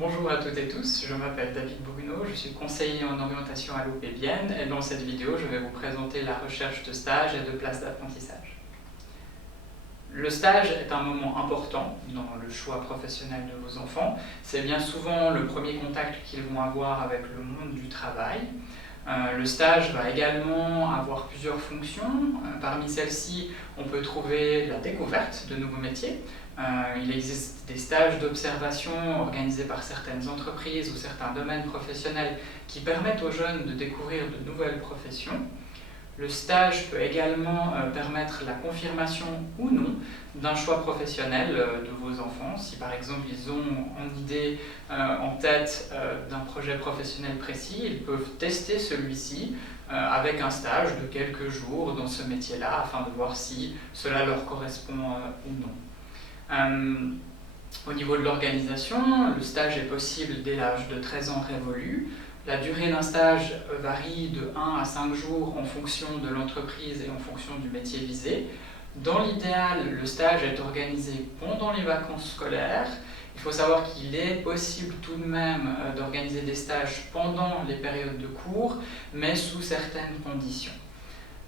Bonjour à toutes et tous, je m'appelle David Bruno, je suis conseiller en orientation à l'UP Bienne et dans cette vidéo je vais vous présenter la recherche de stage et de place d'apprentissage. Le stage est un moment important dans le choix professionnel de vos enfants. C'est bien souvent le premier contact qu'ils vont avoir avec le monde du travail. Le stage va également avoir plusieurs fonctions. Parmi celles-ci, on peut trouver la découverte de nouveaux métiers. Il existe des stages d'observation organisés par certaines entreprises ou certains domaines professionnels qui permettent aux jeunes de découvrir de nouvelles professions. Le stage peut également permettre la confirmation ou non d'un choix professionnel de vos enfants. Si par exemple ils ont en tête d'un projet professionnel précis, ils peuvent tester celui-ci avec un stage de quelques jours dans ce métier-là afin de voir si cela leur correspond ou non. Au niveau de l'organisation, le stage est possible dès l'âge de 13 ans révolu. La durée d'un stage varie de 1 à 5 jours en fonction de l'entreprise et en fonction du métier visé. Dans l'idéal, le stage est organisé pendant les vacances scolaires. Il faut savoir qu'il est possible tout de même d'organiser des stages pendant les périodes de cours, mais sous certaines conditions.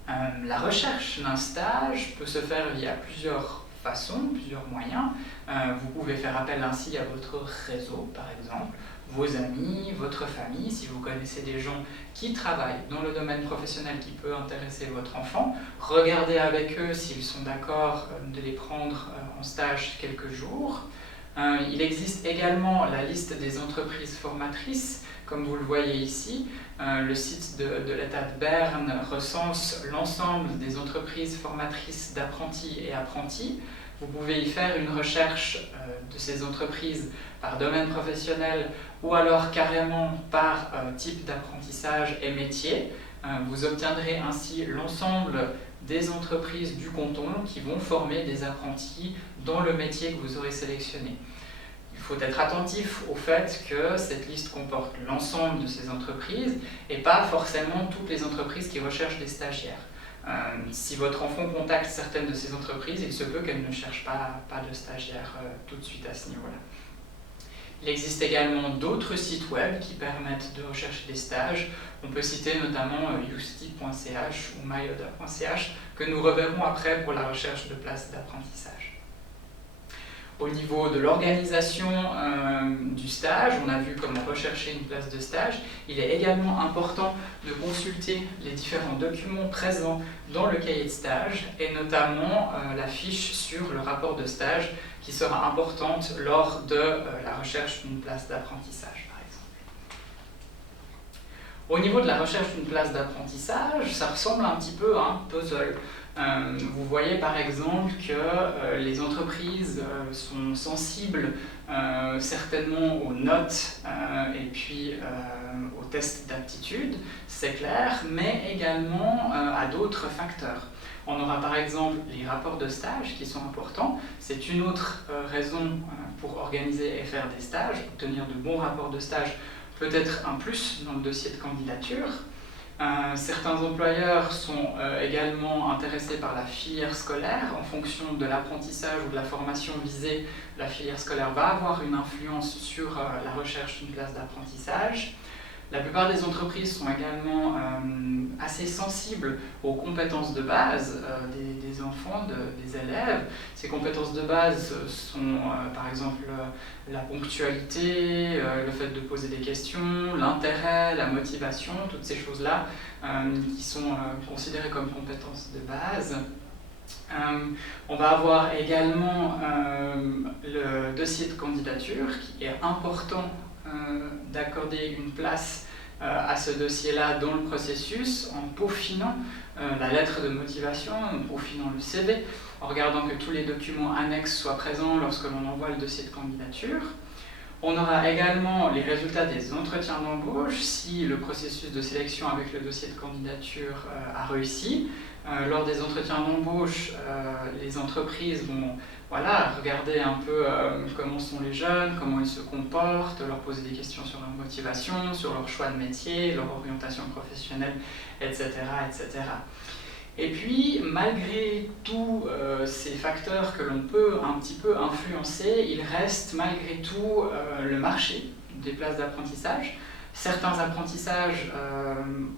La recherche d'un stage peut se faire via plusieurs façons, plusieurs moyens. Vous pouvez faire appel ainsi à votre réseau, par exemple, vos amis, votre famille, si vous connaissez des gens qui travaillent dans le domaine professionnel qui peut intéresser votre enfant. Regardez avec eux s'ils sont d'accord de les prendre en stage quelques jours. Il existe également la liste des entreprises formatrices, comme vous le voyez ici. Le site de l'État de Berne recense l'ensemble des entreprises formatrices d'apprentis et apprentis. Vous pouvez y faire une recherche de ces entreprises par domaine professionnel ou alors carrément par type d'apprentissage et métier. Vous obtiendrez ainsi l'ensemble des entreprises du canton qui vont former des apprentis dans le métier que vous aurez sélectionné. Il faut être attentif au fait que cette liste comporte l'ensemble de ces entreprises et pas forcément toutes les entreprises qui recherchent des stagiaires. Si votre enfant contacte certaines de ces entreprises, il se peut qu'elles ne cherchent pas de stagiaires tout de suite à ce niveau-là. Il existe également d'autres sites web qui permettent de rechercher des stages. On peut citer notamment yousti.ch ou myoda.ch que nous reverrons après pour la recherche de places d'apprentissage. Au niveau de l'organisation du stage, on a vu comment rechercher une place de stage. Il est également important de consulter les différents documents présents dans le cahier de stage et notamment la fiche sur le rapport de stage qui sera importante lors de la recherche d'une place d'apprentissage, par exemple. Au niveau de la recherche d'une place d'apprentissage, ça ressemble un petit peu à un puzzle. Vous voyez par exemple que les entreprises sont sensibles certainement aux notes et puis aux tests d'aptitude, c'est clair, mais également à d'autres facteurs. On aura par exemple les rapports de stage qui sont importants. C'est une autre raison pour organiser et faire des stages. Obtenir de bons rapports de stage peut être un plus dans le dossier de candidature. Certains employeurs sont également intéressés par la filière scolaire. En fonction de l'apprentissage ou de la formation visée, la filière scolaire va avoir une influence sur la recherche d'une place d'apprentissage. La plupart des entreprises sont également assez sensibles aux compétences de base des enfants, des élèves. Ces compétences de base sont par exemple la ponctualité, le fait de poser des questions, l'intérêt, la motivation, toutes ces choses-là qui sont considérées comme compétences de base. On va avoir également le dossier de candidature qui est important d'accorder une place à ce dossier-là dans le processus en peaufinant la lettre de motivation, en peaufinant le CV, en regardant que tous les documents annexes soient présents lorsque l'on envoie le dossier de candidature. On aura également les résultats des entretiens d'embauche si le processus de sélection avec le dossier de candidature a réussi. Lors des entretiens d'embauche, les entreprises vont regarder un peu comment sont les jeunes, comment ils se comportent, leur poser des questions sur leur motivation, sur leur choix de métier, leur orientation professionnelle, etc. etc. Et puis, malgré tous ces facteurs que l'on peut un petit peu influencer, il reste malgré tout le marché des places d'apprentissage. Certains apprentissages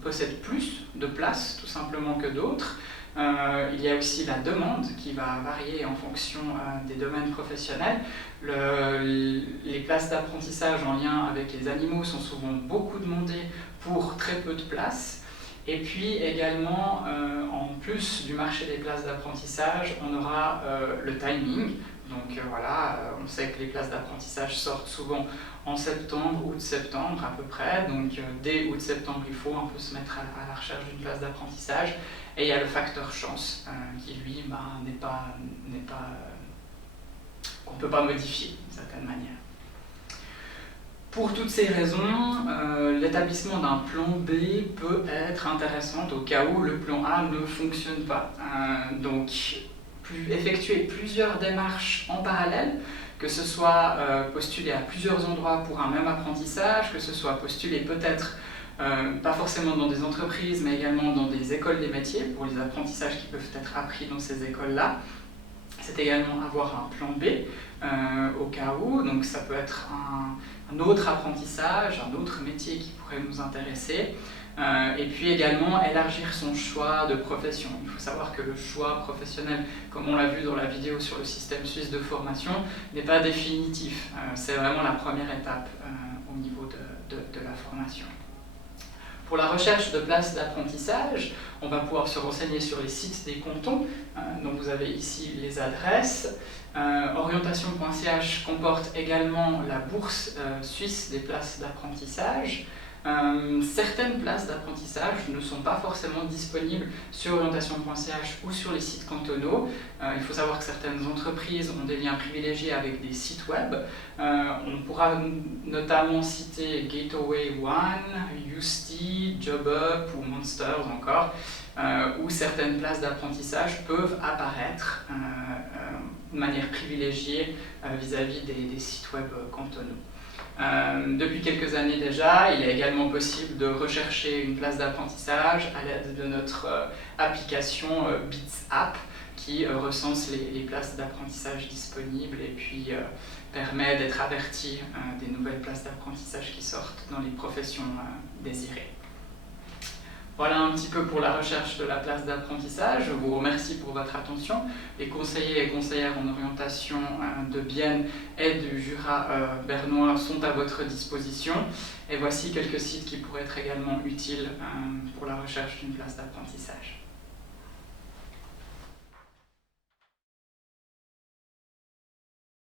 possèdent plus de places tout simplement que d'autres. Il y a aussi la demande qui va varier en fonction des domaines professionnels. Les places d'apprentissage en lien avec les animaux sont souvent beaucoup demandées pour très peu de places. Et puis également, en plus du marché des places d'apprentissage, on aura le timing. Donc voilà, on sait que les places d'apprentissage sortent souvent en septembre, août-septembre à peu près. Donc dès août-septembre, il faut un peu se mettre à la recherche d'une place d'apprentissage. Et il y a le facteur chance qui, lui, qu'on ne peut pas modifier d'une certaine manière. Pour toutes ces raisons, l'établissement d'un plan B peut être intéressant au cas où le plan A ne fonctionne pas. Donc, effectuer plusieurs démarches en parallèle, que ce soit postuler à plusieurs endroits pour un même apprentissage, que ce soit postuler peut-être pas forcément dans des entreprises, mais également dans des écoles des métiers, pour les apprentissages qui peuvent être appris dans ces écoles-là. C'est également avoir un plan B au cas où, donc ça peut être un autre apprentissage, un autre métier qui pourrait nous intéresser. Et puis également élargir son choix de profession. Il faut savoir que le choix professionnel, comme on l'a vu dans la vidéo sur le système suisse de formation, n'est pas définitif. C'est vraiment la première étape au niveau de la formation. Pour la recherche de places d'apprentissage, on va pouvoir se renseigner sur les sites des cantons, dont vous avez ici les adresses. Orientation.ch comporte également la bourse suisse des places d'apprentissage. Certaines places d'apprentissage ne sont pas forcément disponibles sur orientation.ch ou sur les sites cantonaux. Il faut savoir que certaines entreprises ont des liens privilégiés avec des sites web. On pourra notamment citer Gateway One, Usty, JobUp ou Monsters encore, où certaines places d'apprentissage peuvent apparaître de manière privilégiée vis-à-vis des sites web cantonaux. Depuis quelques années déjà, il est également possible de rechercher une place d'apprentissage à l'aide de notre application BitsApp qui recense les places d'apprentissage disponibles et puis permet d'être averti des nouvelles places d'apprentissage qui sortent dans les professions désirées. Voilà un petit peu pour la recherche de la place d'apprentissage. Je vous remercie pour votre attention. Les conseillers et conseillères en orientation de Bienne et du Jura bernois sont à votre disposition. Et voici quelques sites qui pourraient être également utiles pour la recherche d'une place d'apprentissage.